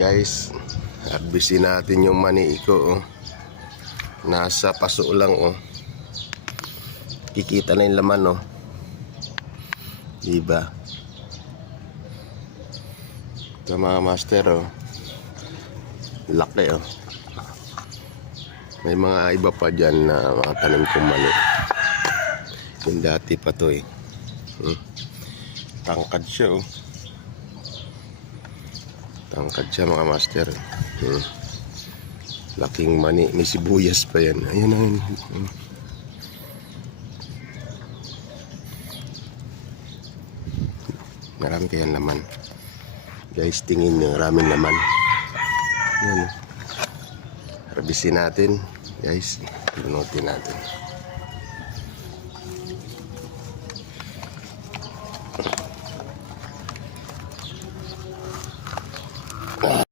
Guys, harbisin natin yung mani ko. Oh. Nasa paso lang. Oh. Kikita na yung laman. Oh. Diba? Ito mga master. Oh. Laki. Oh. May mga iba pa dyan na mga tanim kong mani. Yung dati pa to eh. Tangkad siya. Oh. Tangkad siya mga master. Laking mani. May sibuyas pa yan. Ayun ang marami kayang laman. Guys, tingin nyo. Maraming laman. Yan. Harbisin natin. Guys, bunutin natin.